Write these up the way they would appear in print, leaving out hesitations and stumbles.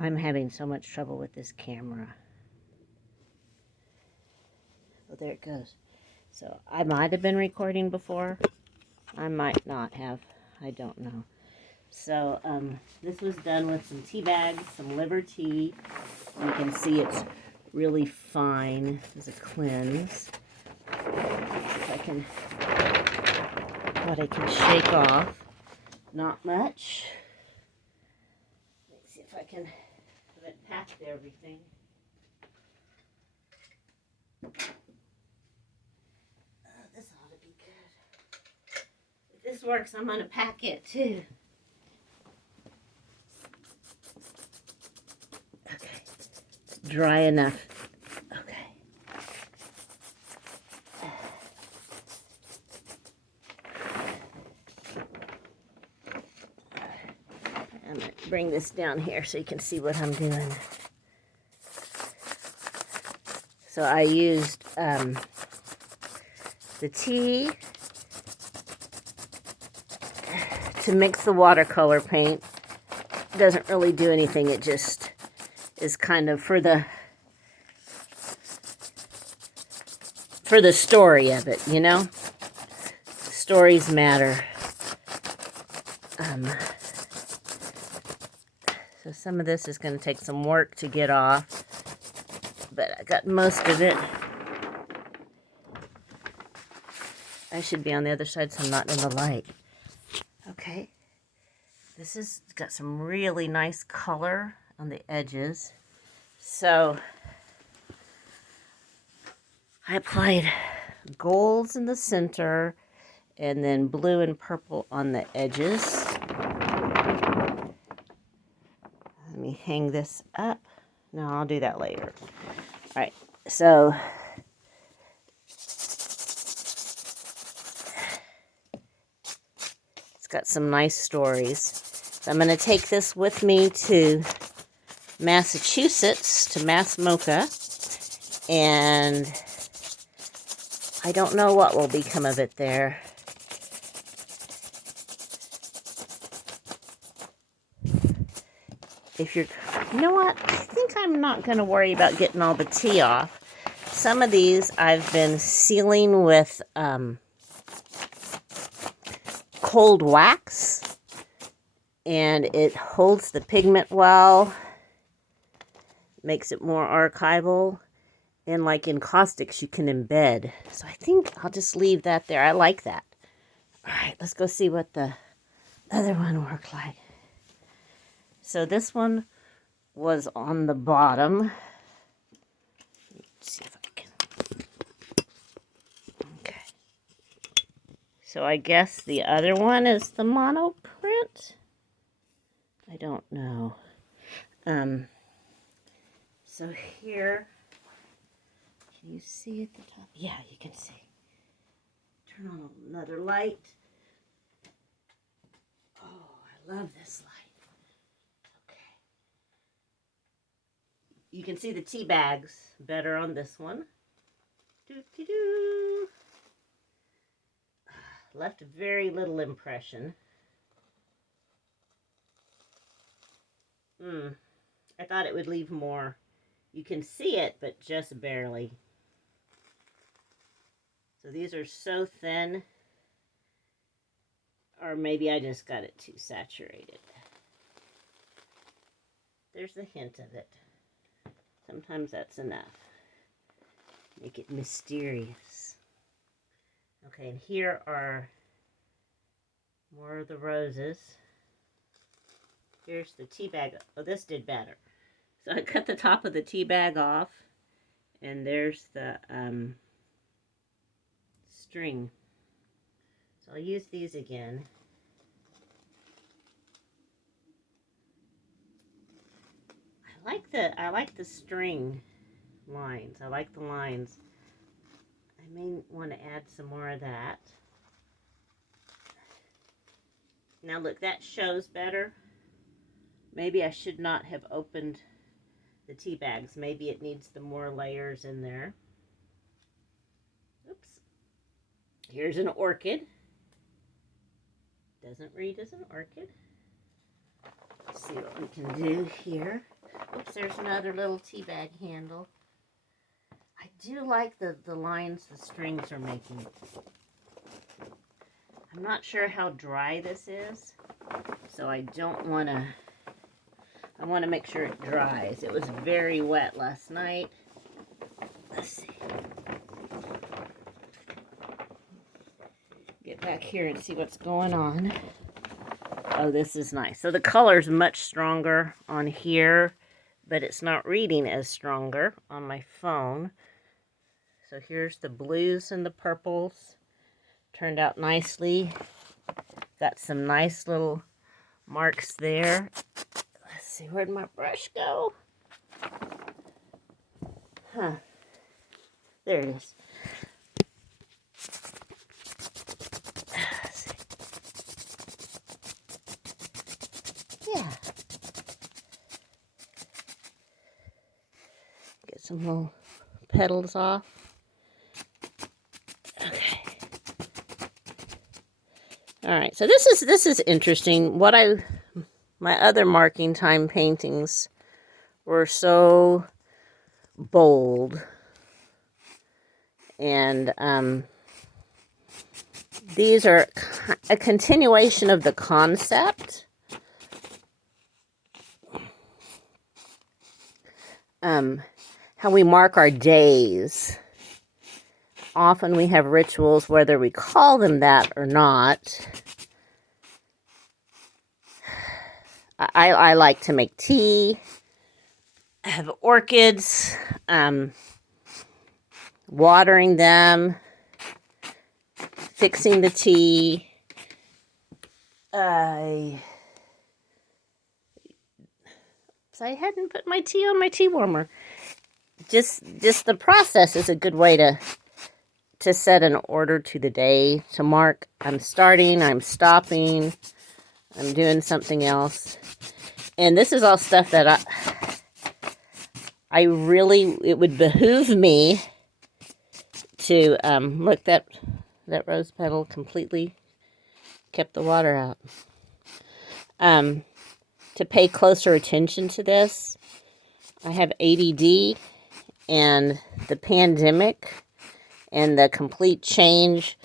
I'm having so much trouble with this camera. Oh, there it goes. So I might have been recording before. I might not have. I don't know. So this was done with some tea bags, some liver tea. You can see it's really fine as a cleanse. If I can, what I can shake off. Not much. Let's see if I can have it packed everything. This ought to be good. If this works, I'm going to pack it too. Okay. It's dry enough. Okay. I'm going to bring this down here so you can see what I'm doing. So I used the tea to mix the watercolor paint. It doesn't really do anything. It just is kind of for the story of it, you know? Stories matter. So some of this is going to take some work to get off, but I got most of it. I should be on the other side so I'm not in the light. Okay. This has got some really nice color on the edges. So I applied golds in the center and then blue and purple on the edges. Let me hang this up. No, I'll do that later. All right, so it's got some nice stories. So I'm going to take this with me to Massachusetts, to Mass Mocha, and I don't know what will become of it there. If you're, you know what, I think I'm not going to worry about getting all the tea off. Some of these I've been sealing with cold wax, and it holds the pigment well, makes it more archival, and like in caustics you can embed. So I think I'll just leave that there. I like that. All right, let's go see what the other one worked like. So this one was on the bottom. Let's see if I can. Okay. So I guess the other one is the mono print. I don't know. So here, can you see at the top? Yeah, you can see. Turn on another light. Oh, I love this light. You can see the tea bags better on this one. Doo-doo-doo. Left very little impression. I thought it would leave more. You can see it, but just barely. So these are so thin. Or maybe I just got it too saturated. There's a hint of it. Sometimes that's enough. Make it mysterious. Okay, and here are more of the roses. Here's the tea bag. Oh, this did better. So I cut the top of the tea bag off, and there's the string. So I'll use these again. I like the string lines. I like the lines. I may want to add some more of that. Now look, that shows better. Maybe I should not have opened the tea bags. Maybe it needs the more layers in there. Oops. Here's an orchid. Doesn't read as an orchid. Let's see what we can do here. Oops, there's another little tea bag handle. I do like the lines the strings are making. I'm not sure how dry this is, so I don't want to, I want to make sure it dries. It was very wet last night. Let's see. Get back here and see what's going on. Oh, this is nice. So the color's much stronger on here, but it's not reading as stronger on my phone. So here's the blues and the purples. Turned out nicely. Got some nice little marks there. Let's see, where'd my brush go? Huh. There it is. Let's see. Yeah. Get some little petals off. Okay. All right. So this is interesting. My other marking time paintings were so bold, and these are a continuation of the concept. How we mark our days. Often we have rituals, whether we call them that or not. I like to make tea. I have orchids. Watering them. Fixing the tea. I hadn't put my tea on my tea warmer. Just the process is a good way to set an order to the day, to mark I'm starting, I'm stopping, I'm doing something else. And this is all stuff that I really, it would behoove me to, look, that rose petal completely kept the water out. To pay closer attention to this. I have ADD, and the pandemic and the complete change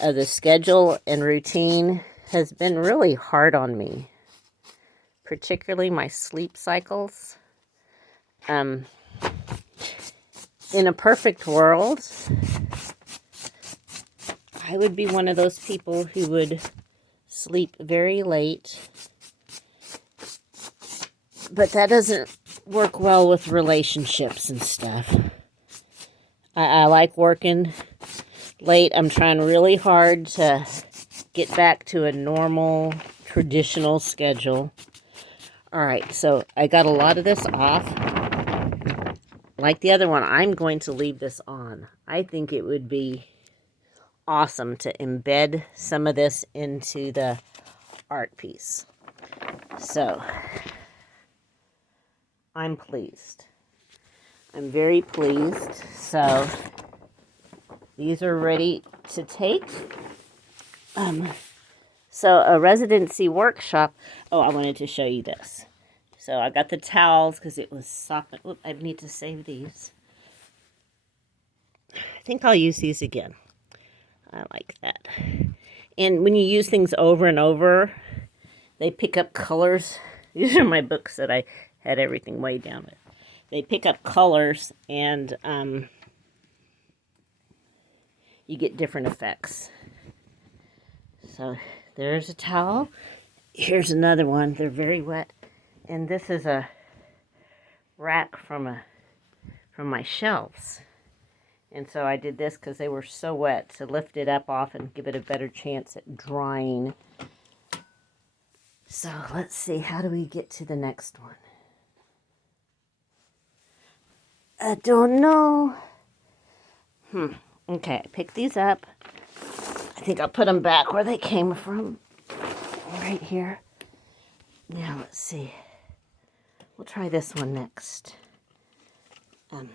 of the schedule and routine has been really hard on me, particularly my sleep cycles. In a perfect world, I would be one of those people who would sleep very late, but that doesn't work well with relationships and stuff. I like working late. I'm trying really hard to get back to a normal, traditional schedule. All right, so I got a lot of this off. Like the other one, I'm going to leave this on. I think it would be awesome to embed some of this into the art piece. So, I'm pleased. I'm very pleased. So, these are ready to take. So, a residency workshop. Oh, I wanted to show you this. So, I got the towels because it was soft. Oop, I need to save these. I think I'll use these again. I like that. And when you use things over and over, they pick up colors. These are my books that I had everything way down with. They pick up colors, and you get different effects. So there's a towel. Here's another one. They're very wet. And this is a rack from my shelves. And so I did this because they were so wet, to lift it up off and give it a better chance at drying. So let's see, how do we get to the next one? I don't know. Okay, I picked these up. I think I'll put them back where they came from. Right here. Now, let's see. We'll try this one next. I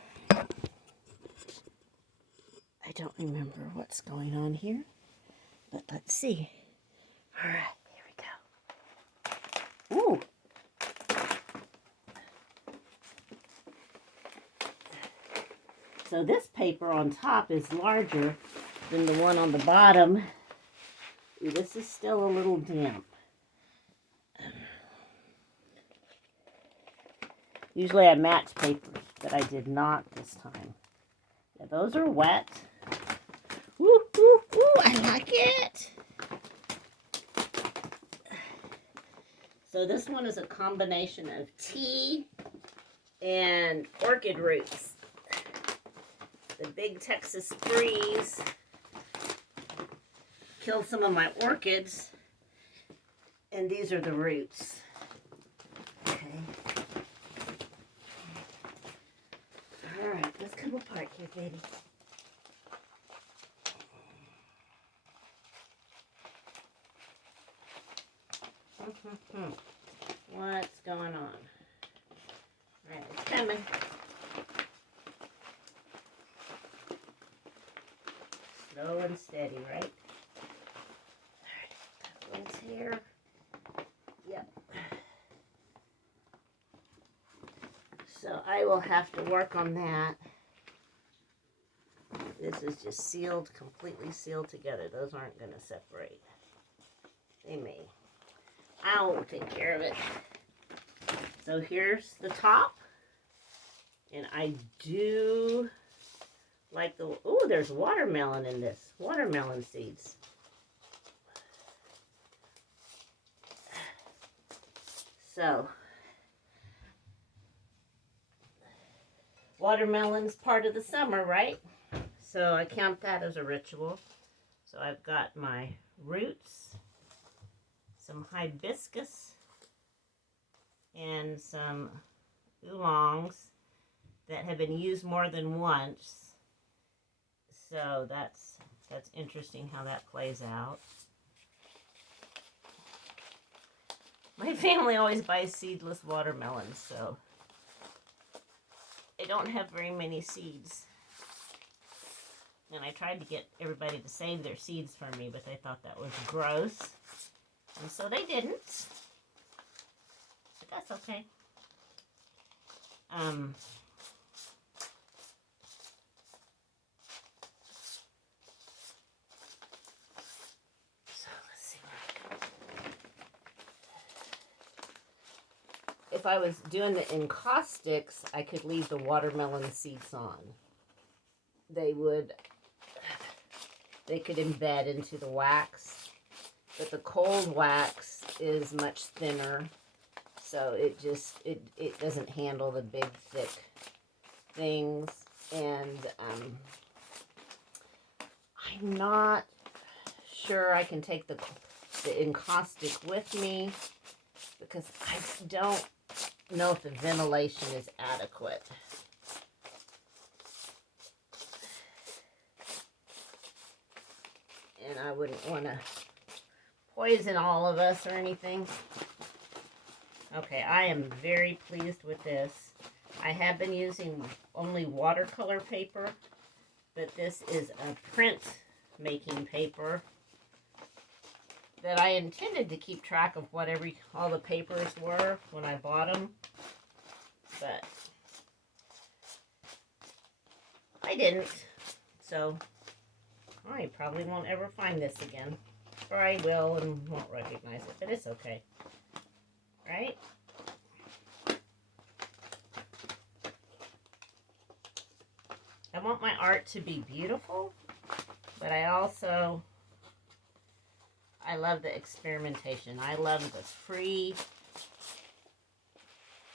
don't remember what's going on here, but let's see. All right, here we go. Ooh. So this paper on top is larger than the one on the bottom. Ooh, this is still a little damp. Usually I match papers, but I did not this time. Yeah, those are wet. Woo, woo, woo, I like it. So this one is a combination of tea and orchid roots. The big Texas freeze killed some of my orchids, and these are the roots. Okay. All right, let's come apart here, baby. What's going on? All right, it's coming. Slow and steady, right? All right, that one's here. Yep. So I will have to work on that. This is just sealed, completely sealed together. Those aren't going to separate. They may. I'll take care of it. So here's the top. And I do like the, oh, there's watermelon in this. Watermelon seeds. So, watermelon's part of the summer, right? So I count that as a ritual. So I've got my roots, some hibiscus, and some oolongs that have been used more than once. So that's interesting how that plays out. My family always buys seedless watermelons, so I don't have very many seeds. And I tried to get everybody to save their seeds for me, but they thought that was gross. And so they didn't. But that's okay. So let's see where I go. If I was doing the encaustics, I could leave the watermelon seeds on. They could embed into the wax, but the cold wax is much thinner, so it doesn't handle the big thick things. And I'm not sure I can take the encaustic with me because I don't know if the ventilation is adequate. And I wouldn't want to poison all of us or anything. Okay, I am very pleased with this. I have been using only watercolor paper, but this is a print making paper that I intended to keep track of what all the papers were when I bought them, but I didn't. So I probably won't ever find this again. Or I will and won't recognize it, but it's okay. Right? I want my art to be beautiful, but I love the experimentation. I love the free.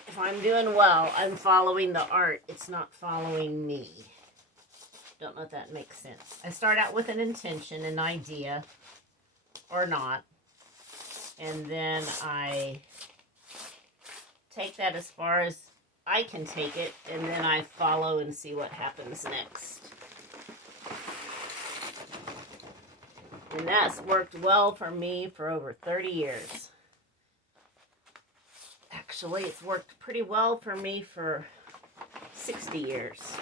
If I'm doing well, I'm following the art. It's not following me. Don't know if that makes sense. I start out with an intention, an idea, or not. And then I take that as far as I can take it, and then I follow and see what happens next. And that's worked well for me for over 30 years. Actually, it's worked pretty well for me for 60 years.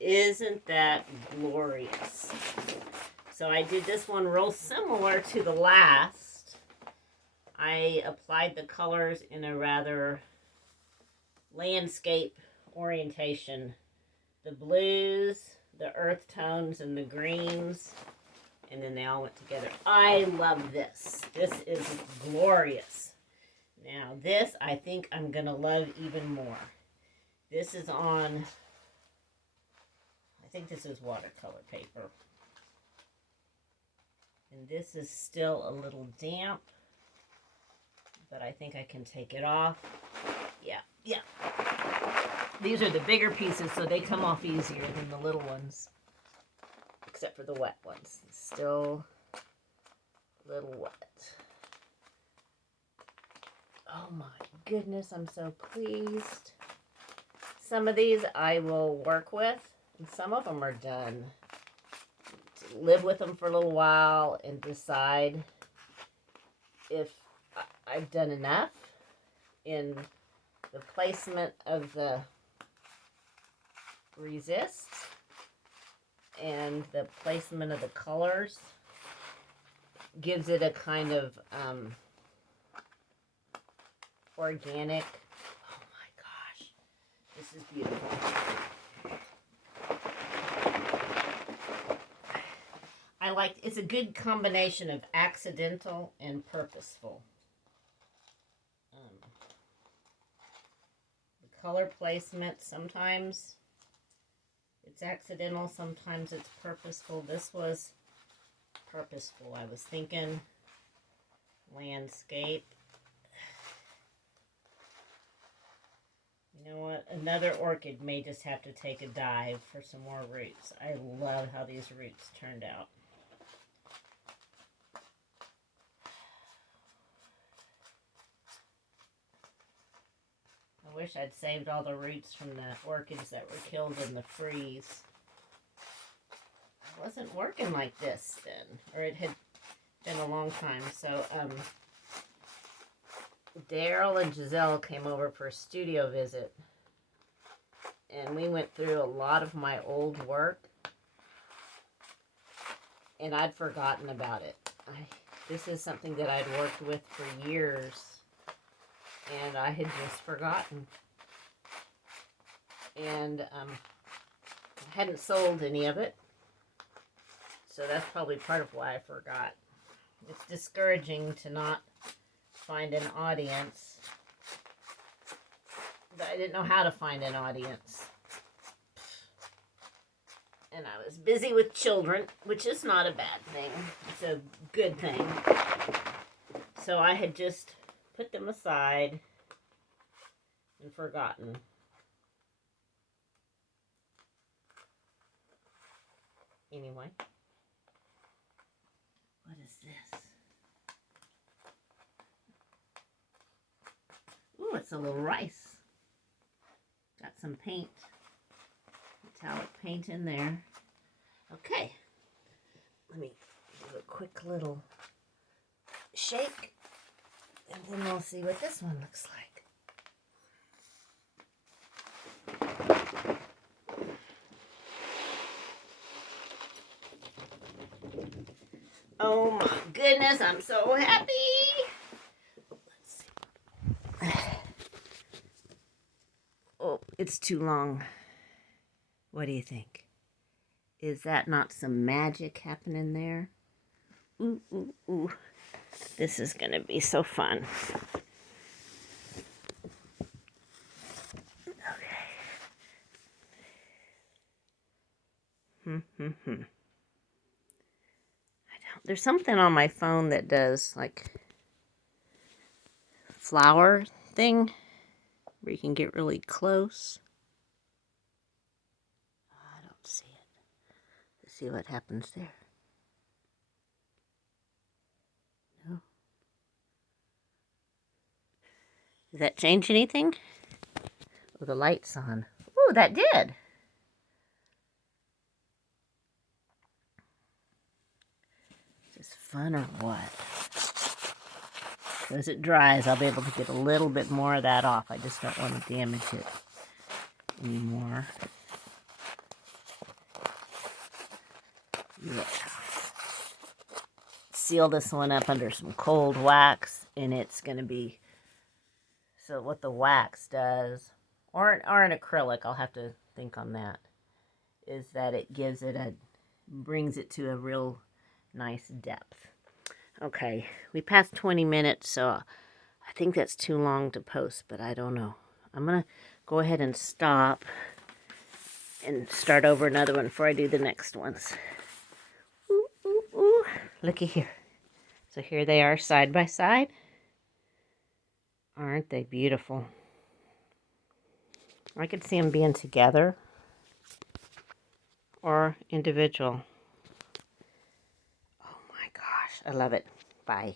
Isn't that glorious? So I did this one real similar to the last. I applied the colors in a rather landscape orientation the blues, the earth tones, and the greens. And then they all went together. I love this. This is glorious. Now this, I think I'm going to love even more. This is on, I think this is watercolor paper. And this is still a little damp, but I think I can take it off. Yeah. These are the bigger pieces, so they come off easier than the little ones. Except for the wet ones. Still a little wet. Oh my goodness, I'm so pleased. Some of these I will work with, and some of them are done. Live with them for a little while and decide if I've done enough in the placement of the resist and the placement of the colors. Gives it a kind of organic. Oh my gosh, this is beautiful. I like, it's a good combination of accidental and purposeful. The color placement, sometimes it's accidental, sometimes it's purposeful. This was purposeful. I was thinking landscape. You know what? Another orchid may just have to take a dive for some more roots. I love how these roots turned out. I wish I'd saved all the roots from the orchids that were killed in the freeze. I wasn't working like this then, or it had been a long time. So, Daryl and Giselle came over for a studio visit, and we went through a lot of my old work, and I'd forgotten about it. This is something that I'd worked with for years, and I had just forgotten. And I hadn't sold any of it, so that's probably part of why I forgot. It's discouraging to not find an audience, but I didn't know how to find an audience. And I was busy with children, which is not a bad thing. It's a good thing. So I had just put them aside and forgotten. Anyway, what is this? Ooh, it's a little rice. Got some paint, metallic paint in there. Okay, let me do a quick little shake, and then we'll see what this one looks like. Oh my goodness, I'm so happy. Let's see. Oh, it's too long. What do you think? Is that not some magic happening there? Ooh, ooh, ooh. This is going to be so fun. Okay. There's something on my phone that does like flower thing where you can get really close. I don't see it. Let's see what happens there. No. Does that change anything? Oh, the light's on. Oh, that did. Is this fun or what? As it dries, I'll be able to get a little bit more of that off. I just don't want to damage it anymore. Yeah. Seal this one up under some cold wax, and it's going to be, so what the wax does, or an acrylic, I'll have to think on that. is that it brings it to a real nice depth. Okay, we passed 20 minutes, so I think that's too long to post, but I don't know. I'm going to go ahead and stop and start over another one before I do the next ones. Ooh, ooh, ooh. Looky here. So here they are side by side. Aren't they beautiful? I could see them being together or individual. Oh my gosh, I love it. Bye.